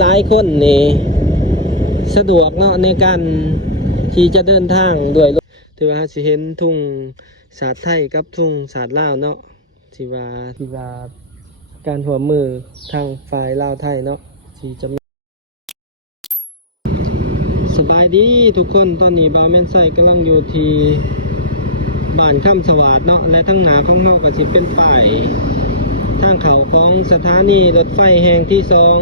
หลายคนนี่สะดวกเนาะในการที่จะเดินทางด้วยรถถือว่าสิเห็นทุ่งสาดไทยกับทุ่งสาดลาวเนาะที่ว่าที่ว่าการหัวมือทางฝ่ายลาวไทยเนาะที่จะสบายดีทุกคนตอนนี้บาวแมนไซกำลังอยู่ที่บ้านค่ำสวัสดเนาะและทั้งหนาของเฮาก็สิเป็นป้ายทางเขาของสถานีรถไฟแห่งที่สอง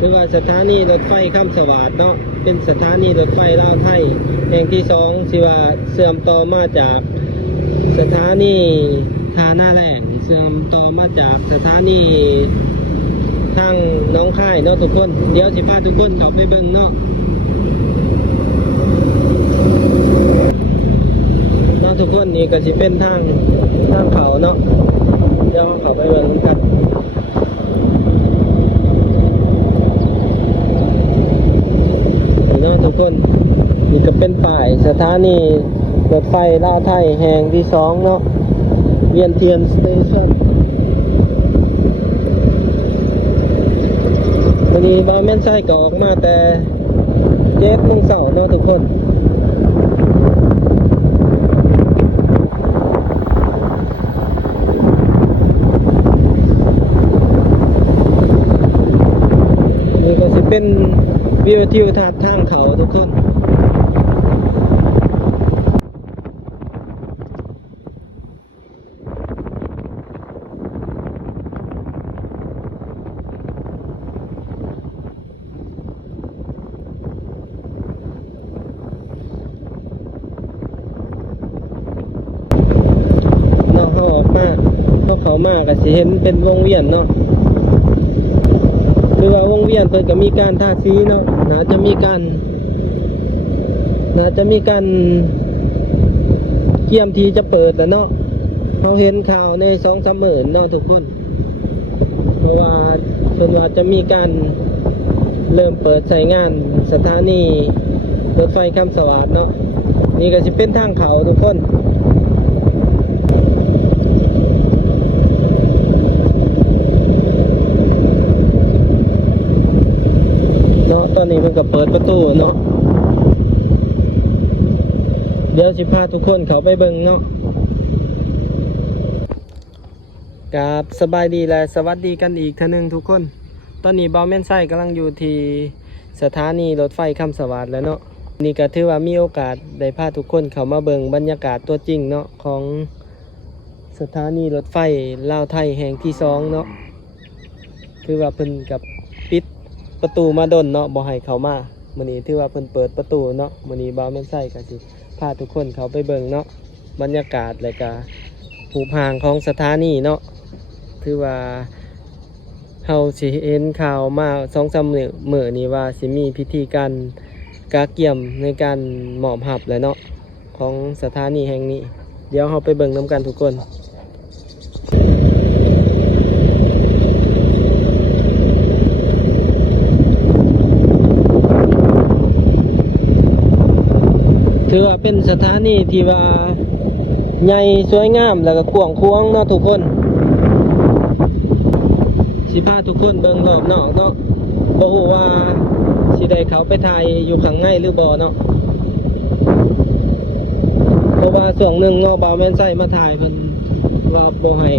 หรือว่าสถานีรถไฟข้ามสวัสดเนาะเป็นสถานีรถไฟลาวไทยแห่งที่สองสิว่าเสื่อมต่อมาจากสถานีทาหน้าแหล่งเสื่อมต่อมาจากสถานีทางน้องค่ายเนาะทุกคน เดี๋ยวสิพาทุกคนเข้าไปเบิ่งเนาะเนาะทุกคนนี่ก็สิเป็นทางทางเขาเนาะเดี๋ยวเขาไปเบิ่งกันเนาะทุกคน นี่ก็เป็นป้าย สถานีรถไฟลาไทยแห่งที่สองเนาะเวียนเทียนสเตชันวันนี้บาแม่นไส้ก็ออกมาแต่เจ็ดโมงเสาร์เนาะทุกคนนี่ก็จะเป็นวิวทิวทัศน์ทางเขาทุกคน เนาะเขาออกมาเขาเขามาก็สิ เป็นวงเวียนเนาะคือว่าวงเวียนเพิ่นก็มีการทาสีเนาะน่าจะมีการน่าจะมีการเกี่ยมทีจะเปิดแล้วเนาะเราเห็นข่าวในสองสามหมื่นเนาะทุกคน เพราะว่าเพิ่นว่าจะมีการเริ่มเปิดใช้งานสถานีรถไฟข้ามสวัสดเนาะนี่ก็สิเป็นทางเขาทุกคน เนาะตอนนี้มันก็เปิดประตูเนาะเดี๋ยวสิพาทุกคนเขาไปเบิ่งเนาะกับสบายดีและสวัสดีกันอีกท่านึงทุกคน ตอนนี้บอมแมนไซกำลังอยู่ที่สถานีรถไฟคำสวัสดิ์แล้วเนาะนี่ก็ถือว่ามีโอกาสได้พาทุกคนเขามาเบิ่งบรรยากาศตัวจริงเนาะของสถานีรถไฟลาวไทยแห่งที่สองเนาะคือว่าเพิ่นกับ ประตูมาดนเนาะบ่ให้เขามามื้อนี้ถือว่าเพิ่นเปิดประตูเนาะมื้อนี้บ่าวแม่นไส้ก็สิพาทุกคนเขาไปเบิ่งเนาะบรรยากาศและก็หูพางของสถานีเนาะถือว่าเฮาสิเห็นข่าวมา2-3มื้อมื้อนี้ว่าสิมีพิธีการกาเกี่ยมในการหมอบหับแหละเนาะของสถานีแห่งนี้ เดี๋ยวเฮาไปเบิ่งนํกันทุกคน ถือว่าเป็นสถานีที่ว่าใหญ่สวยงามแล้วก็กว้างขวางเนาะทุกคน สิพาทุกคนเบิ่งรอบนอกเนาะบ่ฮู้ว่าสิได้เขาไปถ่ายอยู่ข้างในหรือบ่เนาะเพราะว่าส่วนหนึ่งเนาะบ่าวแม่นใส่มาถ่ายเพิ่นว่าบ่ให้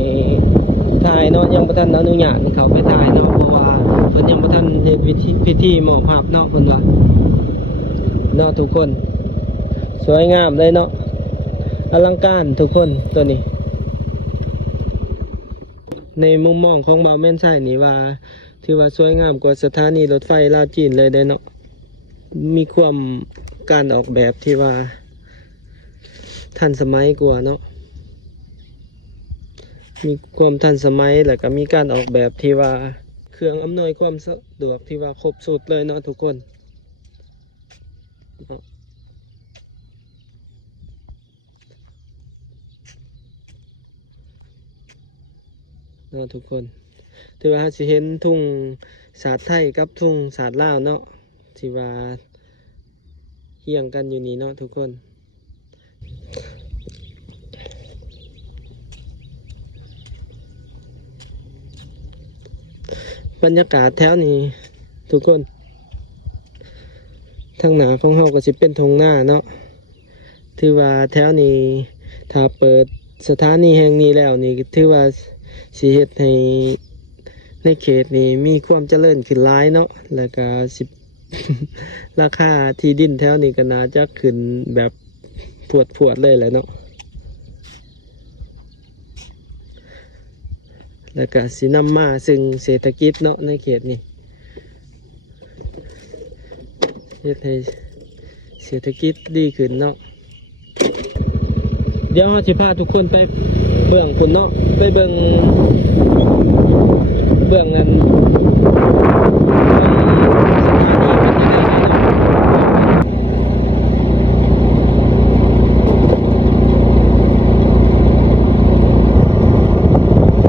ถ่ายเนาะยังบ่ทันอนุญาตให้เขาไปถ่ายเนาะเพราะว่าเพิ่นยังบ่ทันเฮ็ดพิธีพิธีหมอบภาพเนาะเพิ่นว่าเนาะทุกคน สวยงามเลยเนาะอลังการทุกคนตัวนี้ ในมุมมองของบาวแม่นใช่นี่ว่า ถือว่าสวยงามกว่าสถานีรถไฟลาวจีนเลยได้เนาะมีความการออกแบบที่ว่าทันสมัยกว่าเนาะมีความทันสมัยแล้วก็มีการออกแบบที่ว่าเครื่องอำนวยความสะดวกที่ว่าครบสุดเลยเนาะทุกคน เนาะทุกคนถือว่าสิเห็นทุ่งสาดไทยกับทุ่งสาดลาวเนาะที่ว่าเฮียงกันอยู่นี่เนาะทุกคนบรรยากาศแถวนี้ทุกคน ทางหนาของเฮาก็สิเป็นทงหน้าเนาะถือว่าแถวนี้ถ้าเปิดสถานีแห่งนี้แล้วนี่ถือว่า สิเฮ็ดให้ในเขตนี้มีความเจริญขึ้นหลายเนาะแล้วก็สิราคาที่ดินแถวนี้ก็น่าจะขึ้นแบบพวดพวดๆเลยแหละเนาะแล้วก็สินำมาซึ่งเศรษฐกิจเนาะในเขตนี้เฮ็ดให้เศรษฐกิจดีขึ้นเนาะ เดี๋ยวเราสิพาทุกคนไปเบื้องคุณเนาะไปเบื้องเบื้องนั้น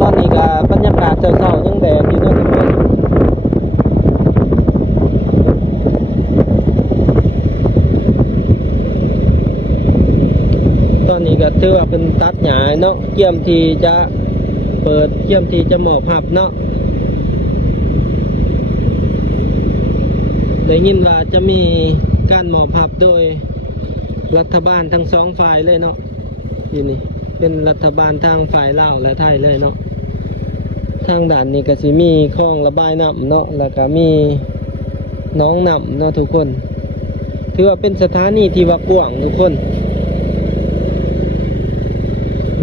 ตอนนี้ก็บรรยากาศเช้าๆยังแดดอยู่เนาะทุกคน ตอนนี้ก็ถือว่า เป็นตัดหญ้าเนาะเกี่ยมที่จะเปิดเกี่ยมที่จะหมอบหับเนาะได้ยินว่าจะมีการหมอบหับโดยรัฐบาลทั้งสองฝ่ายเลยเนาะอยู่นี่เป็นรัฐบาลทางฝ่ายลาวและไทยเลยเนาะทางด่านนี้ก็สิมีคลองระบายน้ำเนาะแล้วก็มีน้องน้ำเนาะทุกคน ถือว่าเป็นสถานีที่ว่ากว้างทุกคน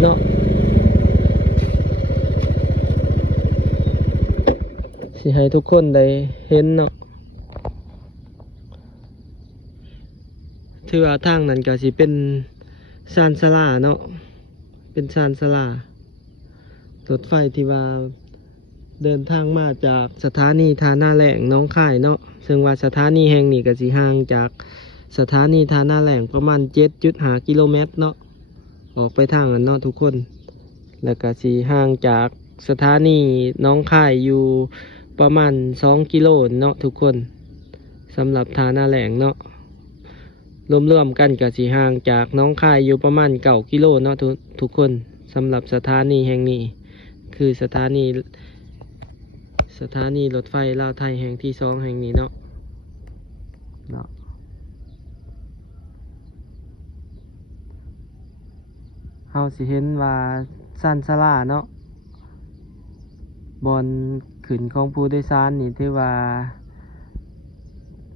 เนาะสิให้ทุกคนได้เห็นเนาะถือว่าทางนั้นก็สิเป็นซานสลาเนาะเป็นซานสลารถไฟที่ว่าเดินทางมาจากสถานีทานาแหลงน้องค่ายเนาะซึ่งว่าสถานีแห่งนี้ก็สิห่างจากสถานีทานาแหลงประมาณ7.5กิโลเมตรเนาะ ออกไปทางนั้นนาะทุกคน แล้วก็สีห่างจากสถานีน้องค่ายอยู่ประมาณสองกิโลเนาะทุกคนสำหรับทาหน้าแหลงเนาะรวมๆกันกับสีห่างจากน้องค่ายอยู่ประมาณเก้ากิโลเนาะทุกทุกคนสำหรับสถานีแห่งนี้ คือสถานีสถานีรถไฟลาวไทยแห่งที่สองแห่งนี้เนาะเนาะ เฮาสิเห็นว่าซันสลาเนาะบอนขึ้นของผู้โดยสารนี่ถือว่า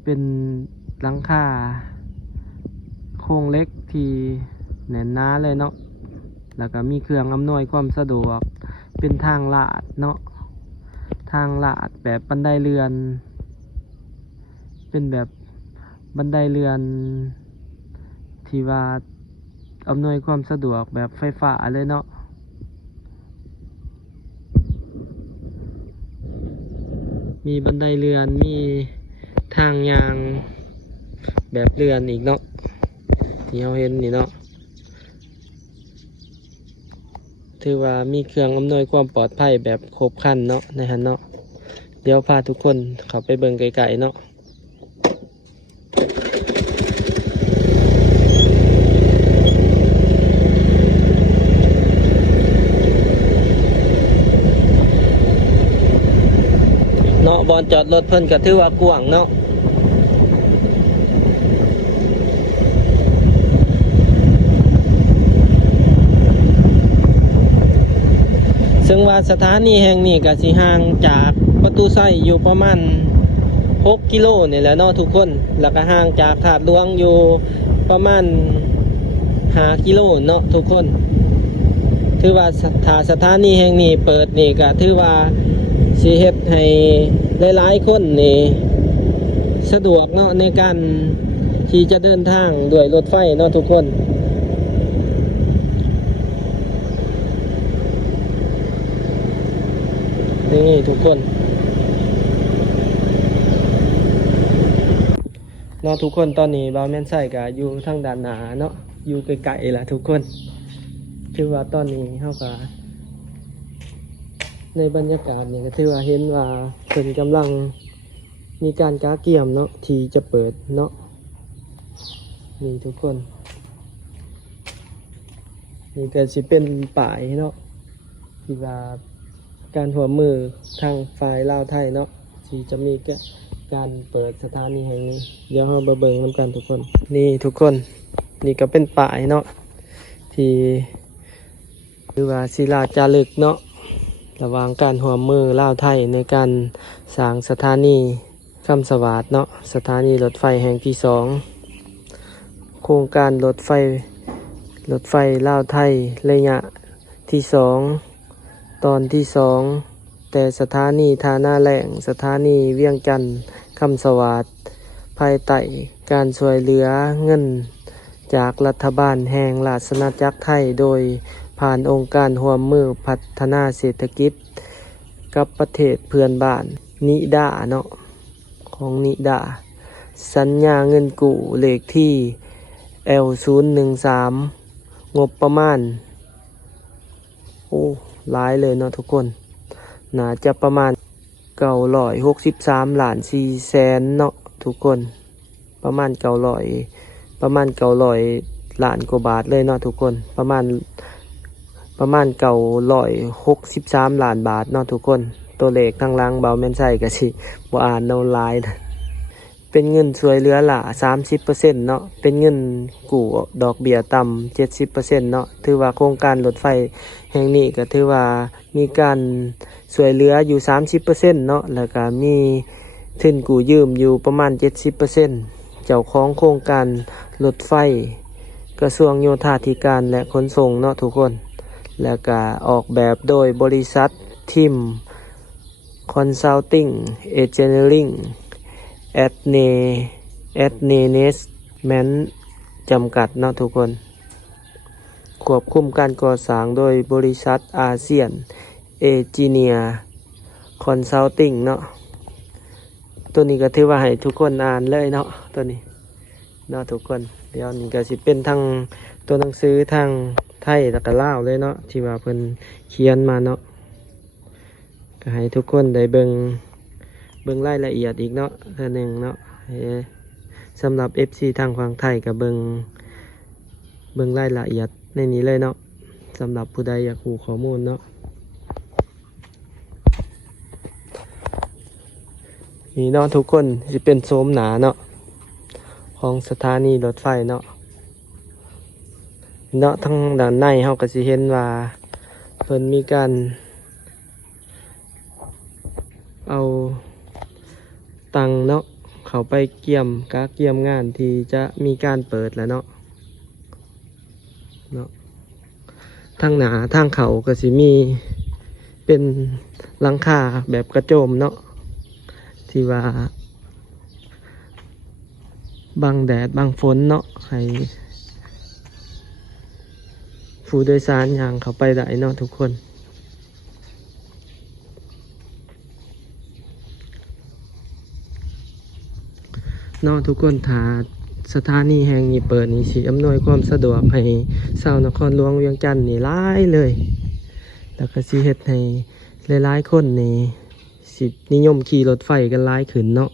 เป็นหลังคาโครงเล็กที่แน่นหนาเลยเนาะแล้วก็มีเครื่องอำนวยความสะดวก เป็นทางลาดเนาะทางลาดแบบบันไดเรือน เป็นแบบบันไดเรือนที่ว่า อำนวยความสะดวกแบบไฟฟ้าเลยเนาะมีบันไดเรือนมีทางยางแบบเรือนอีกเนาะที่เราเห็นนี่เนาะถือว่ามีเครื่องอำนวยความปลอดภัยแบบครบครันเนาะในฮันเนาะเดี๋ยวพาทุกคนเข้าไปเบิ่งไกลๆเนาะ เนาะบอลจอดรถเพิ่นก็ถือว่ากว้างเนาะซึ่งว่าสถานีแห่งนี้ก็สิห่างจากประตูไส้อยู่ประมาณ 6 กิโลนี่แหละเนาะทุกคน แล้วก็ห่างจากถาดหลวงอยู่ประมาณ5กิโลเนาะทุกคน ถือว่าสถาสถานีแห่งนี้เปิดนี่ก็ถือว่าสิเฮ็ดให้ หลายๆคนนี่สะดวกเนาะในการที่จะเดินทางด้วยรถไฟเนาะทุกคนนี่ทุกคนเนาะทุกคนตอนนี้บาแมนไซก็อยู่ทางด้านหนาเนาะอยู่ไกลๆล่ะทุกคน คือว่าตอนนี้เขาก็ ในบรรยากาศเนี่ก็ถือว่าเห็นว่าเป็นกำลังมีการก้าเกี่ยมเนาะที่จะเปิดเนาะนี่ทุกคน นี่ก็สิเป็นป่ายเนาะที่ว่าการหัวมือทางฝ่ายลาวไทยเนาะที่จะมีกการเปิดสถานีแห่งนี้ เดี๋ยวเราเบิ่งน้ำกันทุกคน นี่ทุกคน นี่ก็เป็นป่ายเนาะที่หรือว่าศิลาจารึกเนาะ ระหว่างการหัวมมือล่าวไทยในการสร้างสถานีคำสวัสดเนาะสถานีรถไฟแห่งที่สองโครงการรถไฟรถไฟล่าวไทยระยะที่สองตอนที่สองแต่สถานีทาหน้าแหล่งสถานีเวียงจันทร์คำสวัสดภายใต้การช่วยเหลือเงินจากรัฐบาลแห่งราชอาณาจักรไทยโดย ผ่านองค์การห่วมมือพัฒนาเศรษฐกิจ กับประเทศเพื่อนบ้าน นิดาเนาะของนิดา สัญญาเงินกู้เลขที่ L013 งบประมาณ โอ้หลายเลยเนาะทุกคนน่าจะประมาณเก้าร้อยหกสิบสามล้านสี่แสนเนาะทุกคน ประมาณเก้าร้อย ประมาณเก้าร้อยล้านกว่าบาทเลยเนาะทุกคน ประมาณ ประมาณเก้าร้อยหกสิบสามล้านบาทเนาะทุกคน ตัวเลขทางล่างเบาแม่นใส่ก็สิบ่อ่านโนไลน์เป็นเงินช่วยเหลือละสามสิบเปอร์เซ็นต์เนาะ เป็นเงินกู้ดอกเบี้ยต่ำเจ็ดสิบเปอร์เซ็นต์เนาะ ถือว่าโครงการรถไฟแห่งนี้ก็ถือว่ามีการช่วยเหลืออยู่สามสิบเปอร์เซ็นต์เนาะ แล้วก็มีทุนกู้ยืมอยู่ประมาณเจ็ดสิบเปอร์เซ็นต์เจ้าของโครงการรถไฟ กระทรวงโยธาธิการและขนส่งเนาะทุกคน แล้วก็ออกแบบโดยบริษัททิมคอนซัลทิงเอเจนเนอริงแอดเนแอดเนเนสแมนจำกัดเนาะทุกคน ควบคุมการก่อสร้างโดยบริษัทอาเซียนเอจิเนียคอนซัลทิงเนาะตัวนี้ก็ถือว่าให้ทุกคนอ่านเลยเนาะตัวนี้เนาะทุกคน เดี๋ยวนี้ก็สิเป็นทางตัวหนังสือทาง ไทยแล้วก็ลาวเลยเนาะที่ว่าเพิ่นเขียนมาเนาะก็ให้ทุกคนได้เบิงเบิงรายละเอียดอีกเนาะเท่านึงเนาะสำหรับ FC ทางฝั่งไทยก็เบิงเบิงรายละเอียดในนี้เลยเนาะสำหรับผู้ใดอยากรู้ข้อมูลเนาะนี่เนาะทุกคนสิเป็นโสมหนาเนาะของสถานีรถไฟเนาะ เนาะทั้งด้านในเฮาก็สิเห็นว่าเพิ่นมีการ เอาตังเนาะเขาไปเกี่ยมกาเกี่ยมงานที่จะมีการเปิดแล้วเนาะเนาะทางหนาทางเขาก็สิมีเป็นหลังคาแบบกระโจมเนาะที่ว่าบังแดดบังฝนเนาะให้ ผู้โดยสารอย่างเขาไปได้เนาะทุกคนเนาะทุกคนถาสถานีแห่งนี้เปิดนี่สิอำนวยความสะดวกให้ชาวนครหลวงเวียงจันทน์นี่หลายเลย แล้วก็สิเฮ็ดให้หลายๆคนนี่สินิยมขี่รถไฟกันหลายขึ้นเนาะ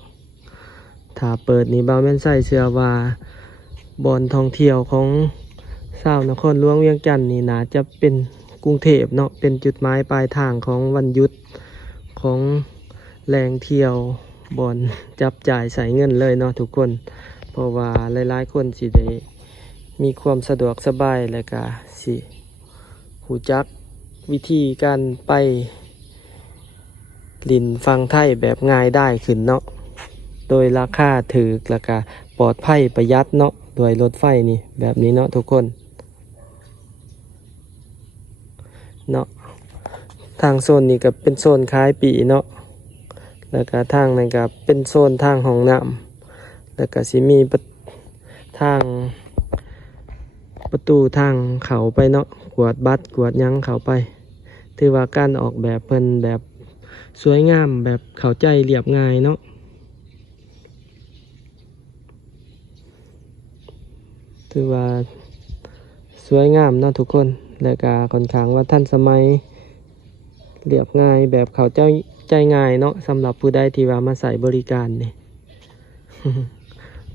ถ้าเปิดนี่บาวแม่นใส่เสื้อว่าบอนท่องเที่ยวของ ชาวนครหลวงเวียงจันทน์นี่นาจะเป็นกรุงเทพเนาะเป็นจุดหมายปลายทางของวันหยุดของแหลงเที่ยวบอนจับจ่ายใส่เงินเลยเนาะทุกคน เพราะว่าหลายๆคนสิได้มีความสะดวกสบายและก็สิหูจักวิธีการไปลินฟังไทยแบบง่ายได้ขึ้นเนาะโดยราคาถือแล้วก็ปลอดภัยประหยัดเนาะโดยรถไฟนี่แบบนี้เนาะทุกคน เนาะทางโซนนี้ก็เป็นโซนขายปีเนาะแล้วก็ทางนั้นก็เป็นโซนทางห้องน้ำแล้วก็สิมีทางประตูทางเขาไปเนาะกวดบัตรกวดยังเขาไป ถือว่าการออกแบบเพิ่นแบบสวยงามแบบเข้าใจเรียบง่ายเนาะถือว่าสวยงามเนาะทุกคน และก็ค่อนข้างว่าท่านสมัยเรียบง่ายแบบเขาเจ้าใจง่ายเนาะสำหรับผู้ใดที่ว่ามาใส่บริการนี่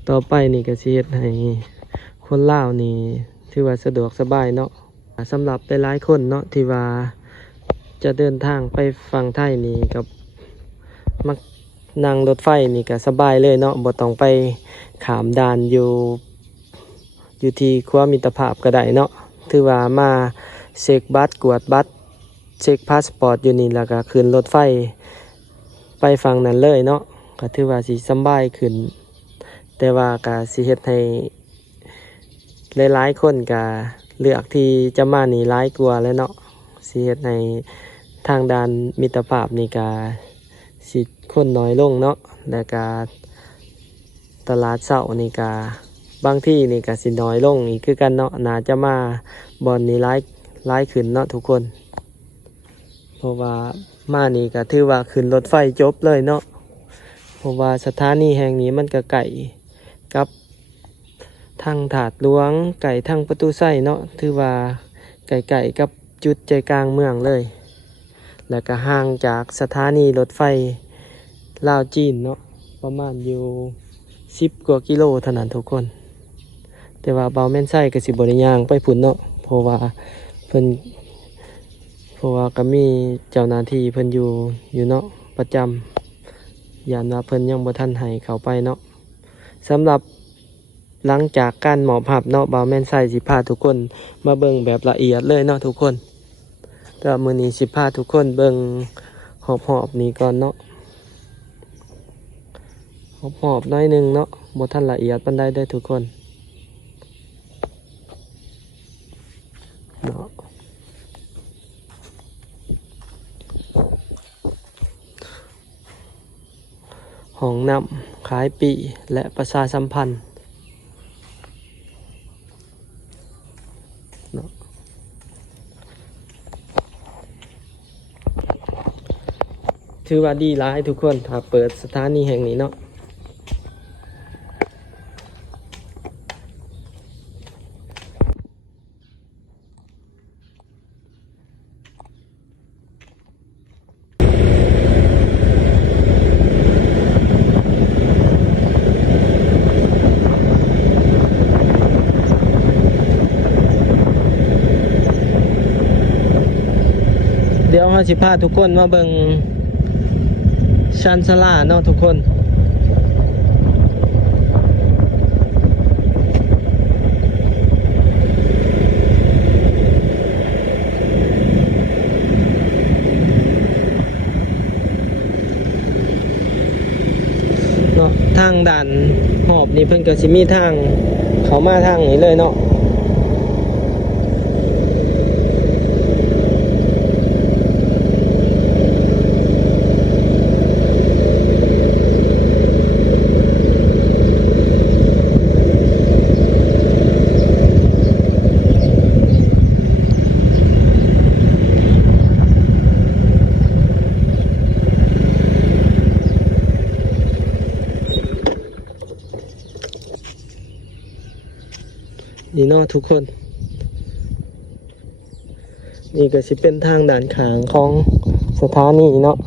ต่อไปนี่ก็สิเฮ็ดให้คนลาวนี่ถือว่าสะดวกสบายเนาะสำหรับหลายๆคนเนาะที่ว่าจะเดินทางไปฝั่งไทยนี่กับมักนั่งรถไฟนี่ก็สบายเลยเนาะบ่ต้องไปขามด่านอยู่อยู่ที่คัวมิตรภาพก็ได้เนาะ ถือว่ามาเช็คบัตรกวดบัตรเช็คพาสปอร์ตอยู่นี่แล้วก็ขึ้นรถไฟไปฟังนั้นเลยเนาะก็ถือว่าสิสบายขึ้น แต่ว่าก็สิเฮ็ดให้หลายๆคนก็เลือกที่จะมานี่หลายกว่าแล้วเนาะสิเฮ็ดให้ทางด้านมิตรภาพนี่ก็สิคนน้อยลงเนาะแล้วก็ตลาดเช้านี่ก็ บางที่นี่ก็สิน้อยลงอีกคือกันเนาะน่าจะมาบอนนี้หลายหลายขึ้นเนาะทุกคน เพราะว่ามานี่ก็ถือว่าขึ้นรถไฟจบเลยเนาะเพราะว่าสถานีแห่งนี้มันก็ไก่กับทางถาดหลวงไก่ทางประตูไส้เนาะถือว่าไก่ไก่กับจุดใจกลางเมืองเลย แล้วก็ห่างจากสถานีรถไฟลาวจีนเนาะประมาณอยู่สิบกว่ากิโลเท่านั้นทุกคน แต่ว่าเบาแม่นไส้ก็สิบริยางไปผุนเนาะเพราะว่าเพิ่นเพราะว่าก็มีเจ้าหน้าที่เพิ่นอยู่อยู่เนาะประจำยานว่าเพิ่นยังบ่ทันให้เข้าไปเนาะสำหรับหลังจากการหมอบหับเนาะบาแม่นใส่สิพาทุกคนมาเบิ่งแบบละเอียดเลยเนาะทุกคนก็มื้อนี้สิพาทุกคนเบิ่งหอบหอบนี้ก่อนเนาะหอบหอบน้อยหนึงเนาะบ่ทันละเอียดปานใดเด้อทุกคน เนาะห้องนำขายปีและประชาสัมพันธ์ถือว่าดีร้ายทุกคนถ้าเปิดสถานีแห่งนี้เนาะ สิพาทุกคนมาเบิงชันชลาเนาะทุกคนเนาะทางด่านหอบนี่เพิ่นก็สิมีทางเขามาทางนี้เลยเนาะ นี่เนาะทุกคน นี่ก็สิเป็นทางด่านขางของสถานีเนาะ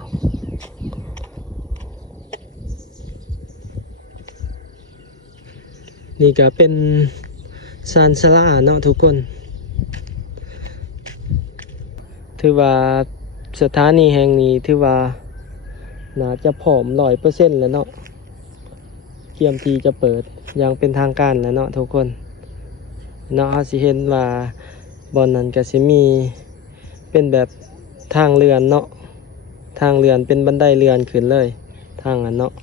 นี่ก็เป็นซานซาลาเนาะทุกคน ถือว่าสถานีแห่งนี้ถือว่าน่าจะผอมร้อยเปอร์เซ็นต์แล้วเนาะเกียมทีจะเปิดอย่างเป็นทางการแล้วเนาะทุกคน เนาะเราสิเห็นว่าบอนนั้นก็สิมีเป็นแบบทางเรือนเนาะทางเรือนเป็นบันไดเรือนขึ้นเลย ทางอันเนาะ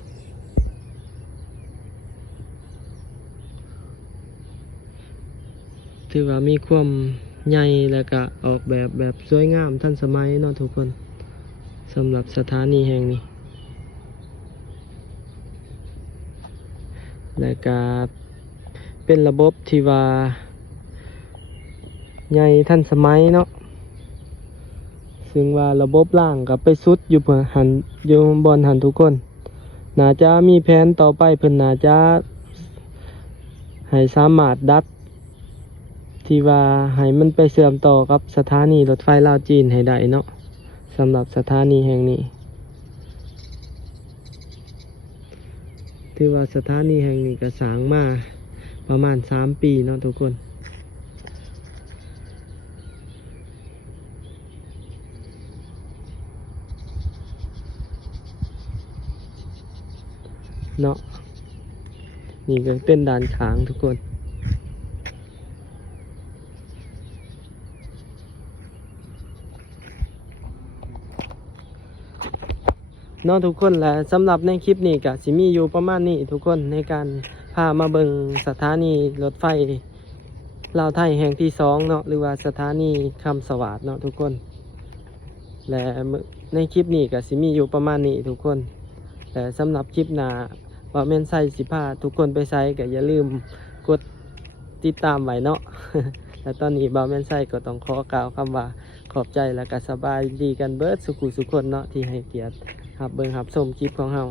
ถือว่ามีความใหญ่แล้วก็ออกแบบแบบสวยงามทันสมัยเนาะทุกคนสำหรับสถานีแห่งนี้ และก็เป็นระบบที่ว่า ใหญ่ทันสมัยเนาะซึ่งว่าระบบล่างกับไปสุดอยู่เพื่อหันอยู่บนหันทุกคนน่าจะมีแผนต่อไปเพิ่นน่าจะให้สามารถดัด ที่ว่าให้มันไปเชื่อมต่อกับสถานีรถไฟลาวจีนให้ได้เนาะสำหรับสถานีแห่งนี้ถือว่าสถานีแห่งนี้ก็สร้างมาประมาณสามปีเนาะทุกคน เนาะนี่ก็เป็นด่านขางทุกคนเนาะทุกคนและสำหรับในคลิปนี้ก็สิมีอยู่ประมาณนี้ทุกคนในการพามาเบิงสถานีรถไฟลาวไทยแห่งที่สองเนาะหรือว่าสถานีคำสวัสดเนาะทุกคน และในคลิปนี้ก็สิมีอยู่ประมาณนี้ทุกคน แต่สำหรับคลิปหน้า ว่าแม่นใส่สิพาทุกคนไปใส่ก็อย่าลืมกดติดตามไว้เนาะและตอนนี้บ่าวแม่นใส่ก็ต้องขอกล่าวคำว่าขอบใจและก็สบายดีกันเบิร์ดสุขุสุขคนเนาะที่ให้เกียรติครับเบิ่งครับชมคลิปของเฮา